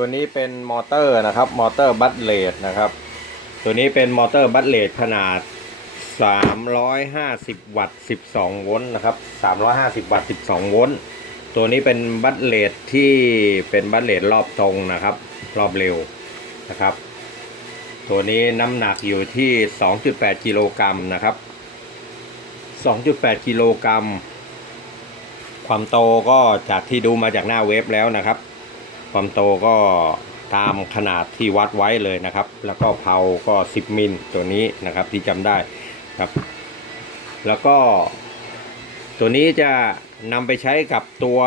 ตัวนี้เป็นมอเตอร์นะครับมอเตอร์บัตเลดนะครับ ตัวนี้เป็นมอเตอร์บัตเลดขนาด 350 วัตต์ 12 โวลต์นะครับ 350 วัตต์ 12 โวลต์ตัวนี้เป็นบัตเลดที่เป็นบัตเลดรอบตรงนะครับ รอบเร็วนะครับ ตัวนี้น้ำหนักอยู่ที่ 2.8 กิโลกรัมนะครับ 2.8 กิโลกรัมความโตก็จากที่ดูมาจากหน้าเว็บแล้วนะครับ ความโตก็ตามขนาดที่วัดไว้เลยนะครับ แล้วก็เผาก็ 10 มิลตัวนี้นะครับที่จำได้ครับ แล้วก็ ตัวนี้จะนำไปใช้กับตัว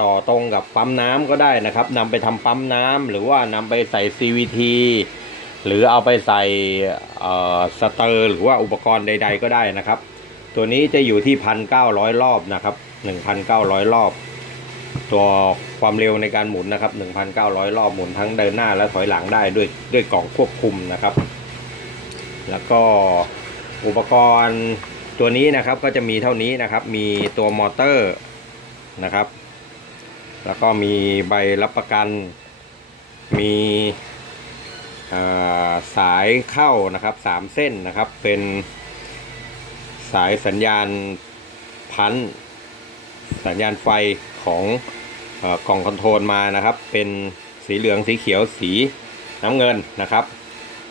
ต่อตรงกับปั๊มน้ำก็ได้นะครับนำไปทำปั๊มน้ำหรือว่านำไปใส่ CVT หรือเอาไปใส่สเตอร์หรือว่าอุปกรณ์ใด ๆ ก็ได้นะครับ ตัวนี้จะอยู่ที่ 1,900 รอบนะครับ 1,900 รอบ ตัวความเร็วในการหมุนนะครับ 1,900 รอบหมุนทั้งเดินหน้าและถอยหลังได้ด้วยด้วยกล่องควบคุมนะครับ แล้วก็อุปกรณ์ตัวนี้นะครับก็จะมีเท่านี้นะครับ มีตัวมอเตอร์นะครับ แล้วก็มีใบรับประกัน มีสายเข้านะครับสามเส้นนะครับเป็นสายสัญญาณพัน สัญญาณไฟ ของกล่องคอนโทรลมานะครับ เป็นสีเหลืองสีเขียวสีน้ำเงินนะครับ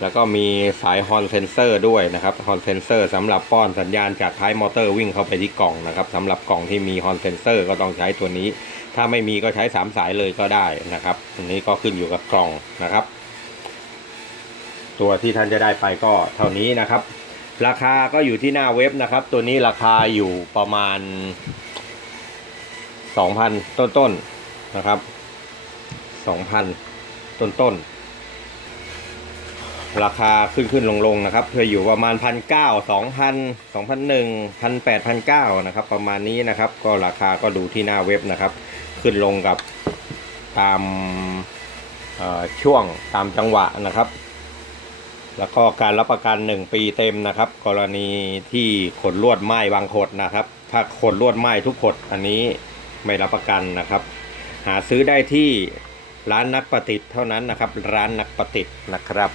แล้วก็มีสายฮอนเซนเซอร์ด้วยนะครับฮอนเซนเซอร์สำหรับป้อนสัญญาณจากท้ายมอเตอร์วิ่งเข้าไปที่กล่องนะครับสำหรับกล่องที่มีฮอนเซนเซอร์ก็ต้องใช้ตัวนี้ ถ้าไม่มีก็ใช้ 3 สายเลยก็ได้นะครับอันนี้ก็ขึ้นอยู่กับกล่องนะครับ ตัวที่ท่านจะได้ไปก็เท่านี้นะครับ ราคาก็อยู่ที่หน้าเว็บนะครับ ตัวนี้ราคาอยู่ประมาณ 2,000ต้นๆนนะครับ2,000ต้นๆราคาขึ้นขึ้นลงลงนะครับเพื่ออยู่ประมาณพันเก้าสองพันสองพันหนึ่งพันแปดพันเก้านะครับประมาณนี้นะครับ ก็ราคาก็ดูที่หน้าเว็บนะครับ ขึ้นลงกับตามช่วงตามจังหวะนะครับ แล้วก็การรับประกัน 1 ปีเต็มนะครับ กรณีที่ขนลวดไหม้บางขดนะครับ ถ้าขนลวดไหม้ทุกขดอันนี้ ไม่รับประกันนะครับ หาซื้อได้ที่ร้านนักประติดเท่านั้นนะครับ ร้านนักประติดนะครับ